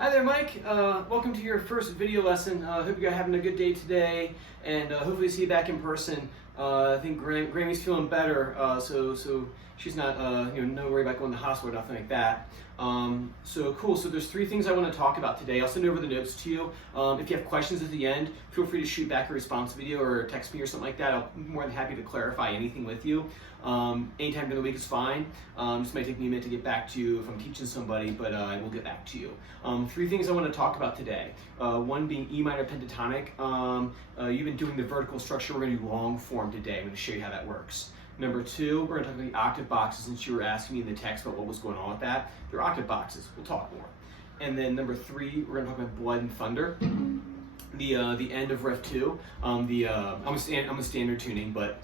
Hi there, Mike. Welcome to your first video lesson. Hope you're having a good day today, and hopefully see you back in person. I think Grammy's feeling better, so she's not no worry about going to the hospital or nothing like that. So cool. So there's three things I want to talk about today. I'll send over the notes to you. If you have questions at the end, feel free to shoot back a response video or text me or something like that. I'll be more than happy to clarify anything with you. Anytime during the week is fine. Just might take me a minute to get back to you if I'm teaching somebody, but I will get back to you. Three things I want to talk about today. One being E minor pentatonic. You've been doing the vertical structure. We're going to do long form today. I'm going to show you how that works. Number two, we're going to talk about the octave boxes, since you were asking me in the text about what was going on with that. They're octave boxes. We'll talk more. And then number three, we're going to talk about Blood and Thunder. The end of Riff 2. I'm a standard tuning, but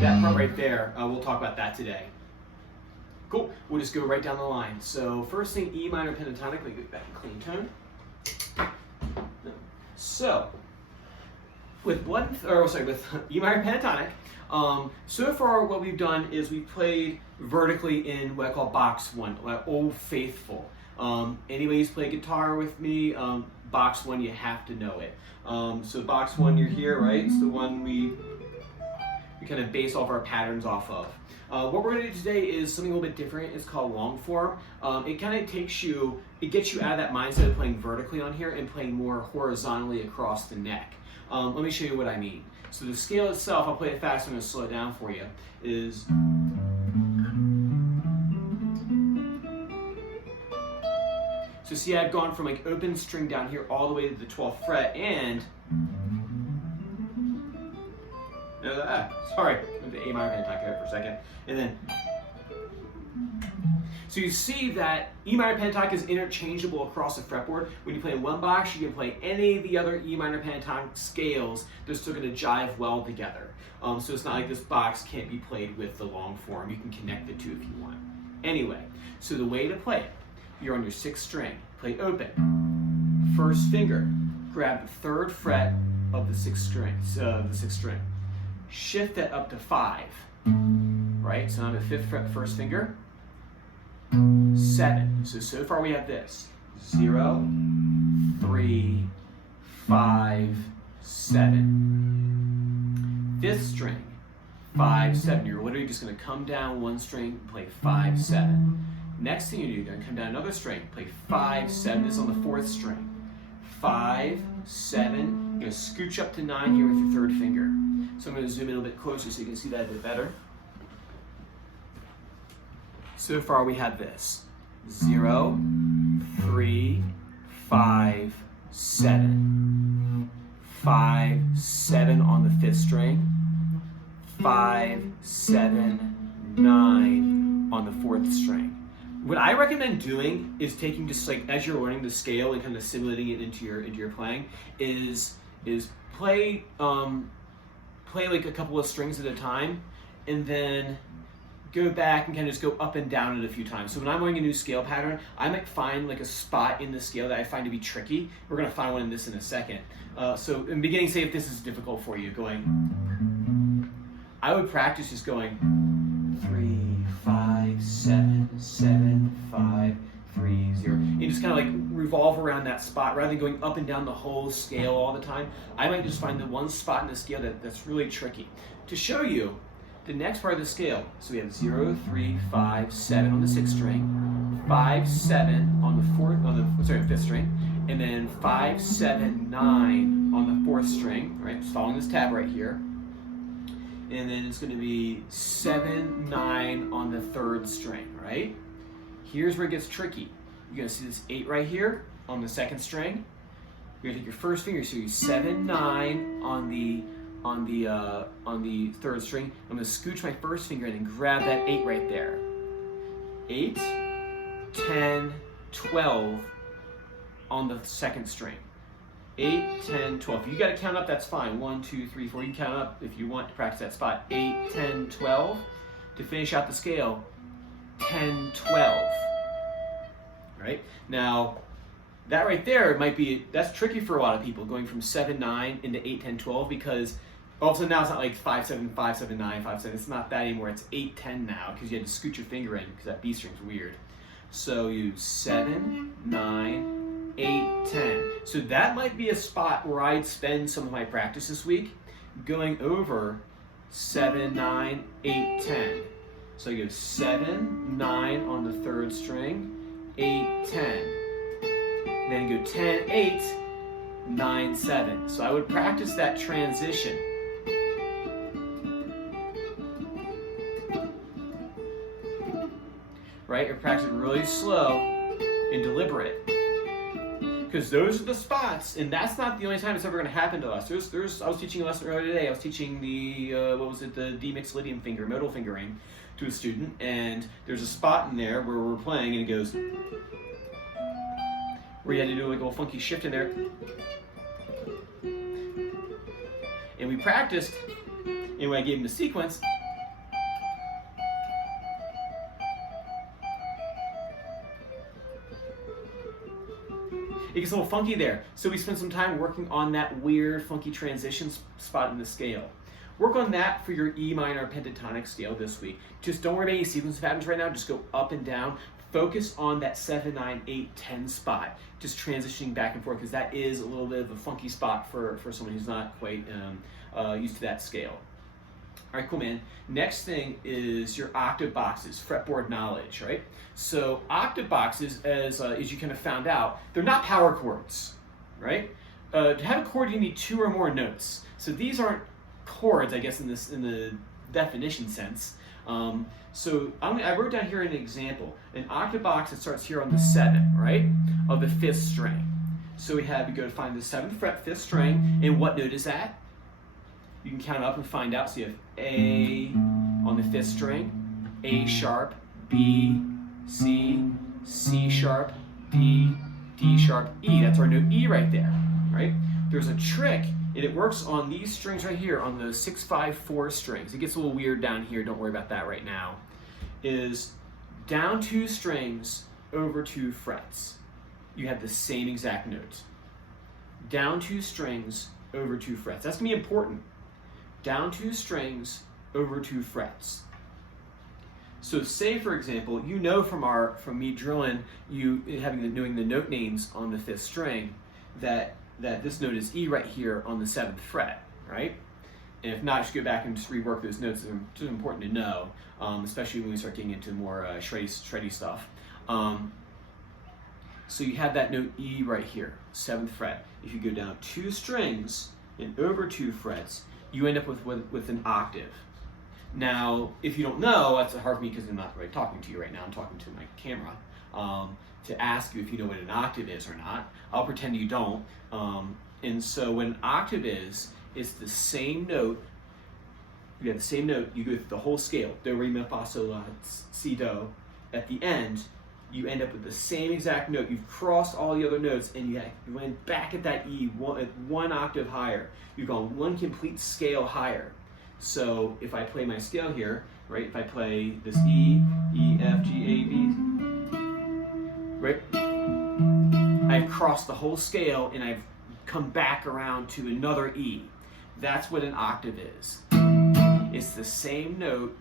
that part right there, we'll talk about that today. Cool, we'll just go right down the line. So first thing, E minor pentatonic, let me get back in clean tone. So, with E minor pentatonic, so far what we've done is we've played vertically in what I call box one, Old Faithful. Anybody who's played guitar with me, box one, you have to know it. So box one, you're here, right? It's the one we kind of base all of our patterns off of. What we're going to do today is something a little bit different. It's called long form. It kind of gets you out of that mindset of playing vertically on here and playing more horizontally across the neck. Let me show you what I mean. So the scale itself, I'll play it fast, I'm going to slow it down for you, is so see, I've gone from like open string down here all the way to the 12th fret, and sorry, the A minor pentatonic there for a second, and then so you see that E minor pentatonic is interchangeable across the fretboard. When you play in one box, you can play any of the other E minor pentatonic scales. They're still going to jive well together. So it's not like this box can't be played with the long form. You can connect the two if you want. Anyway, so the way to play it, you're on your 6th string, play open. First finger, grab the 3rd fret of the 6th string. Shift that up to 5, right? So on the 5th fret, first finger, 7. So far we have this: 0, 3, 5, 7. 5th string, 5, 7. You're literally just going to come down one string, play 5, 7. Next thing you do, you're going to come down another string, play 5, 7. This is on the 4th string. 5, 7. You're going to scooch up to 9 here with your 3rd finger. So I'm going to zoom in a little bit closer so you can see that a bit better. So far we have this: 0, 3, 5, 7. 5, 7 on the 5th string. 5, 7, 9 on the 4th string. What I recommend doing is taking, just like as you're learning the scale and kind of simulating it into your playing, is play like a couple of strings at a time, and then go back and kind of just go up and down it a few times. So when I'm learning a new scale pattern, I might find like a spot in the scale that I find to be tricky. We're going to find one in this in a second. So in the beginning, say if this is difficult for you, I would practice just going 3, 5, 7, 7, 5, 3, 0. You just kind of like revolve around that spot rather than going up and down the whole scale all the time. I might just find the one spot in the scale that's really tricky. To show you the next part of the scale, so we have 0, 3, 5, 7 on the 6th string, 5, 7 on the 5th string, and then 5, 7, 9 on the 4th string, right? Just following this tab right here. And then it's going to be 7, 9 on the 3rd string, right? Here's where it gets tricky. You're going to see this 8 right here on the 2nd string. You're going to take your first finger, so you 7, 9 on the 3rd string. I'm going to scooch my first finger and then grab that 8 right there. 8, 10, 12 on the 2nd string. 8, 10, 12. If you got to count up, that's fine. 1, 2, 3, 4. You can count up if you want to practice that spot. 8, 10, 12. To finish out the scale, 10, 12. Right? Now, that right there that's tricky for a lot of people, going from 7/9 into 8/10/12, because all of a sudden now it's not like 5/7, 5/7/9, 5/7. It's not that anymore. It's 8/10 now, because you had to scoot your finger in because that B string's weird. So you 7, 9, 8, 10. So that might be a spot where I'd spend some of my practice this week going over 7, 9, 8, 10. So you go 7, 9 on the third string, 8, 10. Then you go 10, 8, 9, 7. So I would practice that transition. Right? Or practice it really slow and deliberate. Because those are the spots, and that's not the only time it's ever going to happen to us. I was teaching a lesson earlier today. I was teaching the the D mixed Lydian finger, modal fingering, to a student, and there's a spot in there where we're playing, and it goes, where you had to do like a little funky shift in there, and we practiced, and when I gave him the sequence, it gets a little funky there. So we spent some time working on that weird, funky transition spot in the scale. Work on that for your E minor pentatonic scale this week. Just don't worry about any sequence patterns right now. Just go up and down. Focus on that 7, 9, 8, 10 spot. Just transitioning back and forth, because that is a little bit of a funky spot for someone who's not quite used to that scale. All right, cool, man. Next thing is your octave boxes, fretboard knowledge, right? So octave boxes, as you kind of found out, they're not power chords, right? To have a chord, you need 2 or more notes. So these aren't chords, I guess, in the definition sense. So I wrote down here an example. An octave box that starts here on the 7, right, of the 5th string. So we go to find the 7th fret, 5th string, and what note is that? You can count up and find out. So you have A on the 5th string, A sharp, B, C, C sharp, D, D sharp, E. That's our note E right there, right? There's a trick, and it works on these strings right here, on the 6, 5, 4 strings. It gets a little weird down here. Don't worry about that right now. Is down 2 strings, over 2 frets. You have the same exact note. Down 2 strings, over 2 frets. That's going to be important. Down 2 strings, over 2 frets. So say, for example, you know from me drilling, knowing the note names on the 5th string, that this note is E right here on the 7th fret, right? And if not, just go back and just rework those notes. They're just important to know, especially when we start getting into more shreddy stuff. So you have that note E right here, 7th fret. If you go down 2 strings and over 2 frets, you end up with an octave. Now, if you don't know, that's hard for me because I'm not really talking to you right now. I'm talking to my camera to ask you if you know what an octave is or not. I'll pretend you don't. And so what an octave is, it's the same note. You have the same note. You go through the whole scale. Do, re, mi, fa, sol, la, si, do. At the end, you end up with the same exact note. You've crossed all the other notes, and you went back at that E one octave higher. You've gone one complete scale higher. So if I play my scale here, right? If I play this E, E, F, G, A, B, right? I've crossed the whole scale, and I've come back around to another E. That's what an octave is. It's the same note,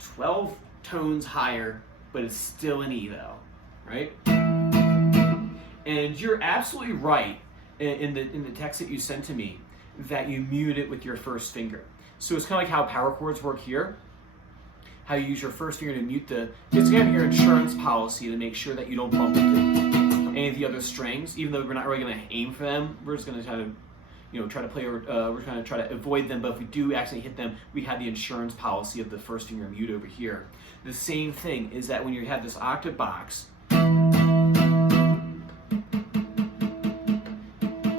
12 tones higher, but it's still an E though, right? And you're absolutely right in the text that you sent to me that you mute it with your first finger. So it's kind of like how power chords work here. How you use your first finger to mute it's kind of your insurance policy to make sure that you don't bump into any of the other strings, even though we're not really going to aim for them. We're just going to try to play over. We're going to try to avoid them. But if we do actually hit them, we have the insurance policy of the first finger mute over here. The same thing is that when you have this octave box,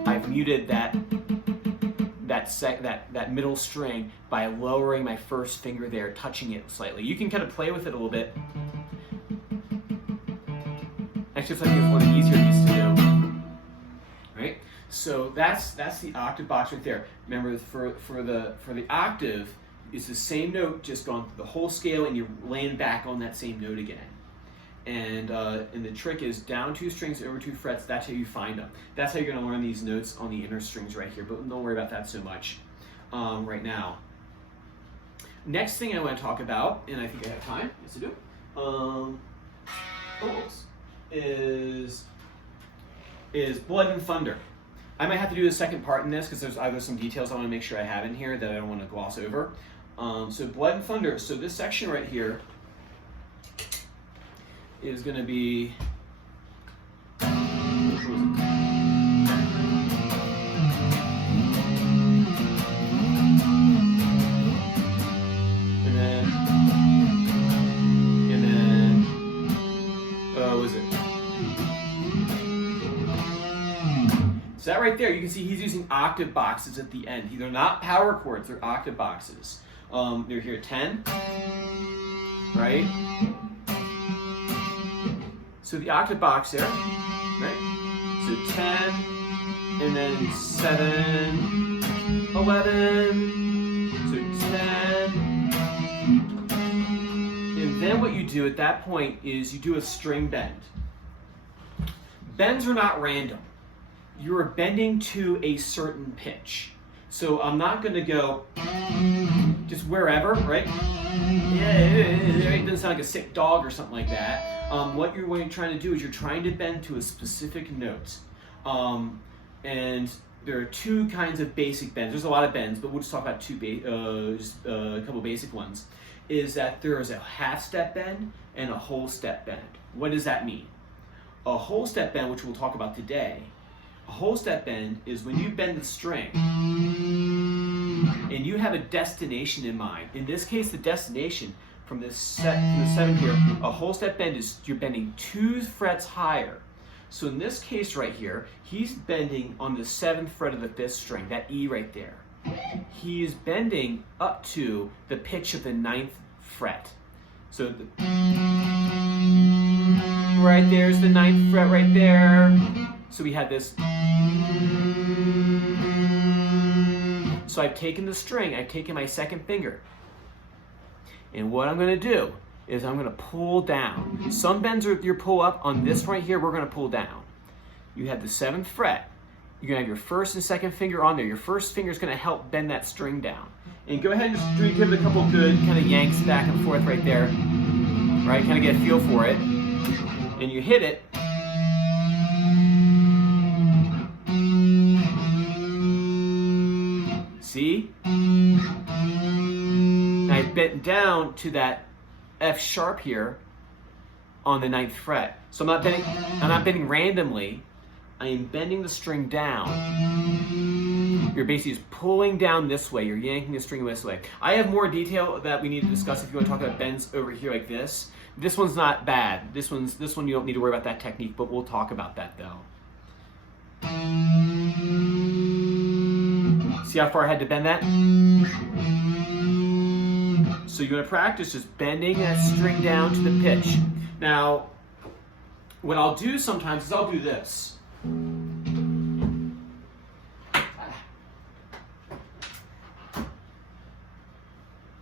I've muted that middle string by lowering my first finger there, touching it slightly. You can kind of play with it a little bit. Actually, it's like it's one of the easier these to do. Right? So that's the octave box right there. Remember, for the octave, it's the same note, just gone through the whole scale, and you're laying back on that same note again. And the trick is down 2 strings, over 2 frets. That's how you find them. That's how you're going to learn these notes on the inner strings right here, but don't worry about that so much right now. Next thing I want to talk about, and I think I have time, yes I do, is Blood and Thunder. I might have to do a second part in this because there's either some details I want to make sure I have in here that I don't want to gloss over. So Blood and Thunder, so this section right here is going to be, so that right there, you can see he's using octave boxes at the end. They're not power chords, they're octave boxes. They're here 10, right? So the octave box there, right? So 10, and then 7, 11, so 10. And then what you do at that point is you do a string bend. Bends are not random. You are bending to a certain pitch. So I'm not going to go just wherever, right? Yeah, it doesn't sound like a sick dog or something like that. What you're trying to do is you're trying to bend to a specific note. And there are 2 kinds of basic bends. There's a lot of bends, but we'll just talk about just a couple basic ones. Is that there is a half step bend and a whole step bend. What does that mean? A whole step bend, which we'll talk about today, a whole step bend is when you bend the string and you have a destination in mind. In this case, the destination from the 7 here, a whole step bend is you're bending 2 frets higher. So in this case right here, he's bending on the 7th fret of the 5th string, that E right there. He is bending up to the pitch of the 9th fret. So right there's the 9th fret right there. So we had this. So I've taken the string, I've taken my 2nd finger. And what I'm going to do is I'm going to pull down. Some bends are your pull up. On this right here, we're going to pull down. You have the 7th fret. You're going to have your 1st and 2nd finger on there. Your 1st finger is going to help bend that string down. And go ahead and just give it a couple good kind of yanks back and forth right there. Right, kind of get a feel for it. And you hit it. See? I bent down to that F sharp here on the 9th fret. So I'm not bending randomly. I am bending the string down. You're basically just pulling down this way. You're yanking the string this way. I have more detail that we need to discuss if you want to talk about bends over here like this. This one's not bad. This one you don't need to worry about that technique, but we'll talk about that though. See how far I had to bend that? So you're going to practice just bending that string down to the pitch. Now, what I'll do sometimes is I'll do this.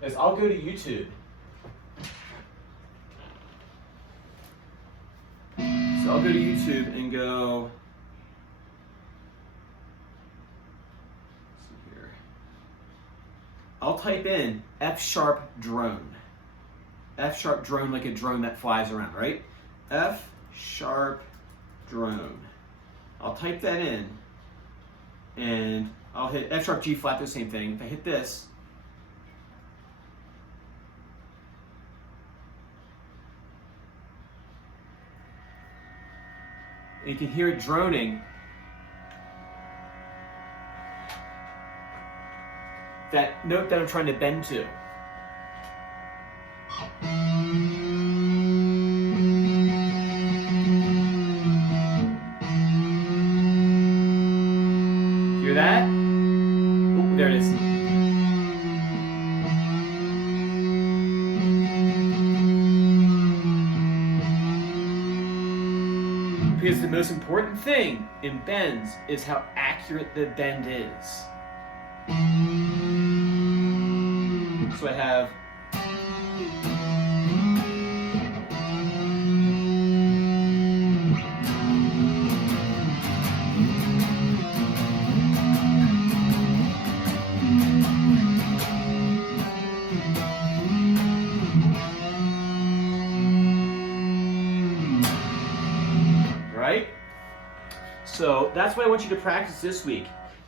Is I'll go to YouTube. So I'll go to YouTube and go. I'll type in F sharp drone. F sharp drone, like a drone that flies around, right? F sharp drone. I'll type that in and I'll hit F sharp G flat, the same thing. If I hit this, you can hear it droning. That note that I'm trying to bend to. Hear that? Oh, there it is. Because the most important thing in bends is how accurate the bend is. So I have So that's what I want you to practice this week.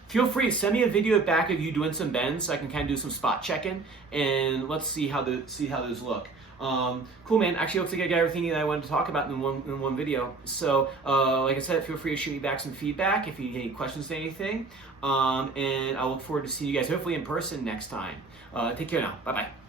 Feel free to send me a video back of you doing some bends so I can kind of do some spot checking, and let's see how those look. Cool, man. Actually, looks like I got everything that I wanted to talk about in one video. So, like I said, feel free to shoot me back some feedback if you have any questions to anything. And I look forward to seeing you guys hopefully in person next time. Take care now. Bye-bye.